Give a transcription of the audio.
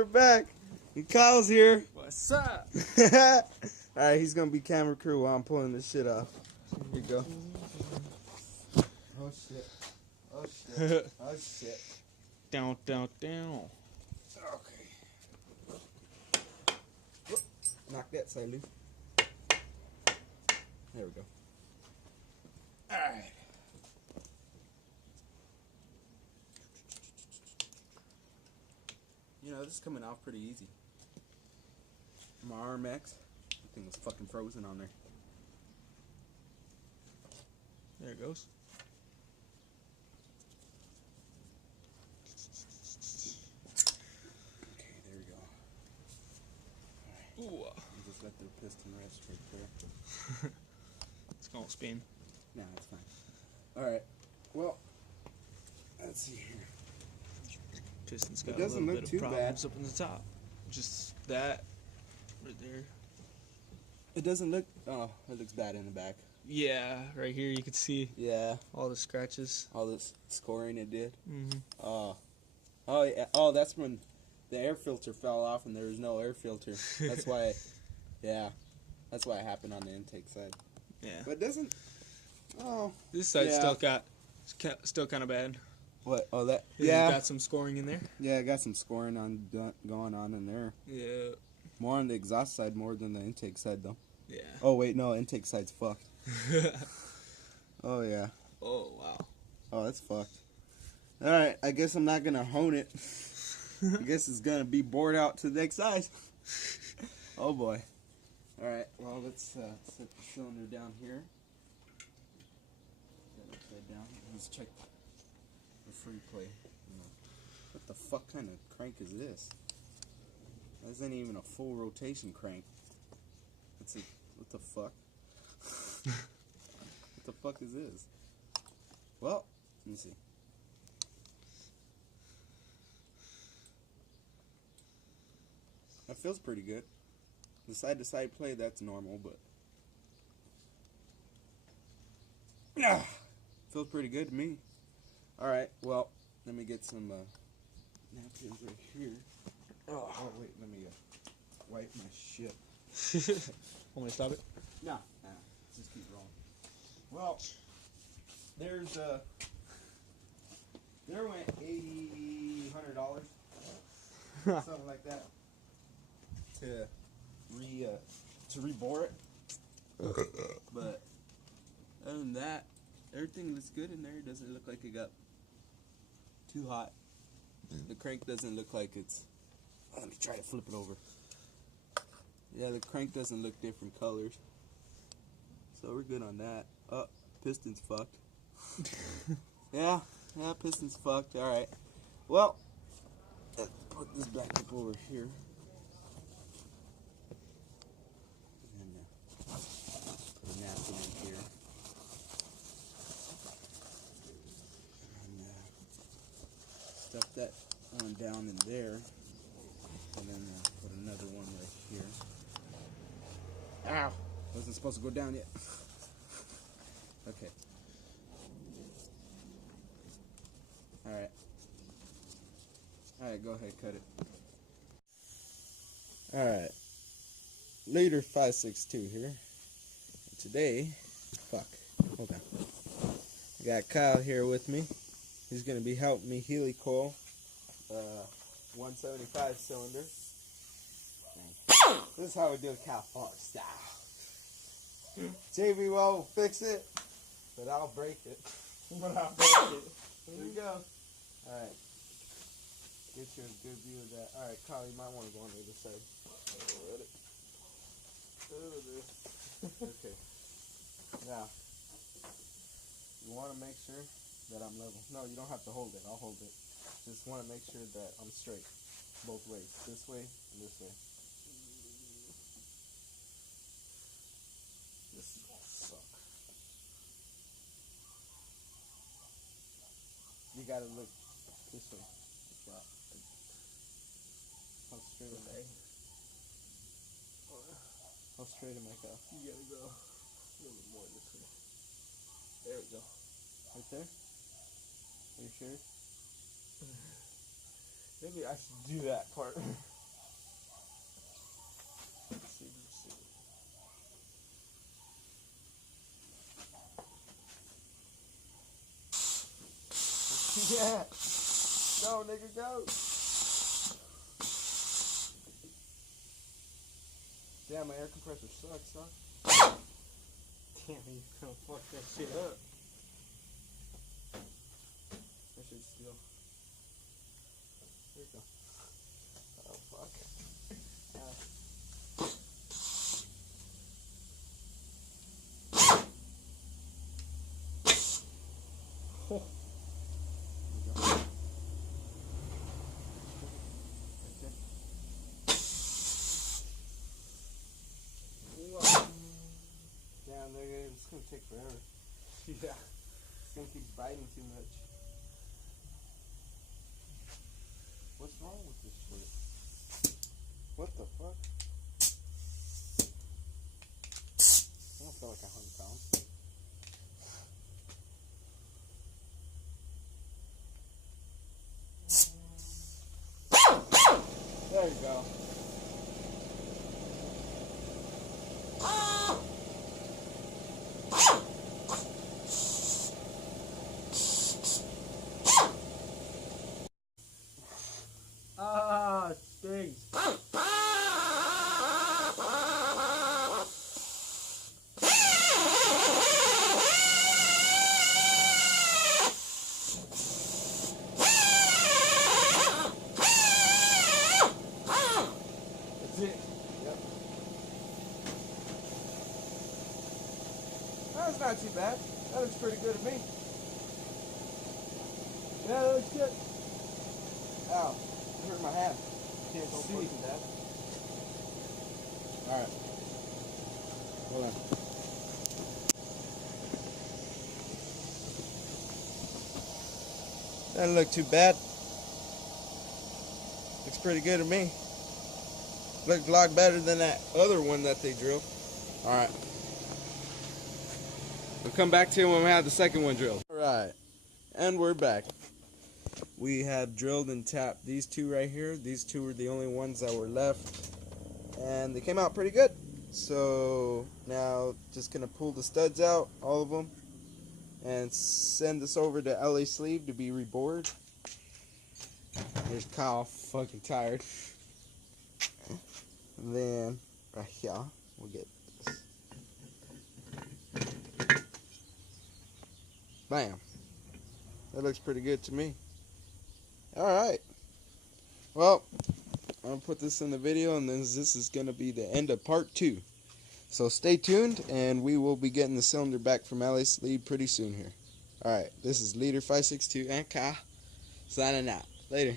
we're back. And Kyle's here. What's up? Alright, he's gonna be camera crew while I'm pulling this shit off. Here you go. Oh shit. Oh shit. Oh shit. Down. Okay. Whoop. Knock that side loose. There we go. Alright. You know, this is coming off pretty easy. My RMX, that thing was fucking frozen on there. There it goes. Okay, there we go. Ooh. Alright. Just let the piston rest right there. It's gonna spin. Nah, that's fine. Alright, well, let's see here. Piston's got It doesn't a little look bit too of problems bad. up in the top. Just that right there. It doesn't look, oh, it looks bad in the back. Yeah, right here you can see Yeah, all the scratches. all this scoring it did. Mm-hmm. Oh, yeah. Oh, that's when the air filter fell off and there was no air filter. That's why, yeah, that's why it happened on the intake side. Yeah. But it doesn't, oh. This side's Yeah. still kind of bad. What? Oh, that, It's yeah. got some scoring in there. Yeah, I got some scoring going on in there. Yeah. More on the exhaust side more than the intake side, though. Yeah. Oh, wait, no, intake side's fucked. Oh, yeah. Oh, wow. Oh, that's fucked. Alright, I guess I'm not gonna hone it. I guess it's gonna be bored out to the next size. Oh, boy. Alright, well, let's set the cylinder down here. Get it upside down. Let's check the free play. What the fuck kind of crank is this? That isn't even a full rotation crank. It's a, what the fuck? What the fuck is this? Well, let me see. That feels pretty good. The side-to-side play, that's normal, but feels pretty good to me. Alright, well, let me get some napkins right here. Oh wait, let me wipe my shit. Want me to stop it? Nah, just keep rolling. Well, there's there went $100, something like that, to rebore it. But other than that, everything looks good in there. It doesn't look like it got too hot. The crank doesn't look like it's. Let me try to flip it over. Yeah, the crank doesn't look different colors. So we're good on that. Oh, piston's fucked. Yeah, piston's fucked. Alright. Well, let's put this back up over here. And put a napkin in here. And stuff that one down in there. And then put another one right here. Ow! Wasn't supposed to go down yet. Okay. Alright. Alright, go ahead, cut it. Alright. Leader 562 here. And today, hold on. I got Kyle here with me. He's going to be helping me Helicoil 175 cylinder. This is how we do it California style. JB won't fix it, but I'll break it. Here we go. Alright. Get you a good view of that. Alright, Kyle, you might want to go on the other side. Okay. Now, you want to make sure that I'm level. No, you don't have to hold it. I'll hold it. Just want to make sure that I'm straight. Both ways. This way and this way. This is gonna suck. You gotta look this way. Like that. How straight am I? How straight am I, Kyle? You gotta go a little bit more this way. There we go. Right there? Are you sure? Maybe I should do that part. Yeah. Go, nigga, go. Damn, my air compressor sucks, huh? Damn, you gonna fuck that shit up. That shit's still. There you go. Oh, fuck. Oh. Damn, nigga, it's gonna take forever. Yeah. It's gonna keep biting too much. What's wrong with this shit? What the fuck? I don't feel like 100 pounds. There you go. Ah, stings. That's it. Yep. That's not too bad. That looks pretty good to me. Yeah, that looks good. Ow. It hurt my hand. Can't see. That. Alright. Hold on. Doesn't look too bad. Looks pretty good to me. Looks a lot better than that other one that they drilled. Alright. We'll come back to it when we have the second one drilled. Alright. And we're back. We have drilled and tapped these two right here. These two were the only ones that were left. And they came out pretty good. So now just going to pull the studs out, all of them. And send this over to LA Sleeve to be rebored. There's Kyle, fucking tired. And then right here, we'll get this. Bam. That looks pretty good to me. Alright. Well, I'm going to put this in the video, and then this is going to be the end of part 2. So stay tuned, and we will be getting the cylinder back from LA Sleeve pretty soon here. Alright, this is Leader 562 and Kyle signing out. Later.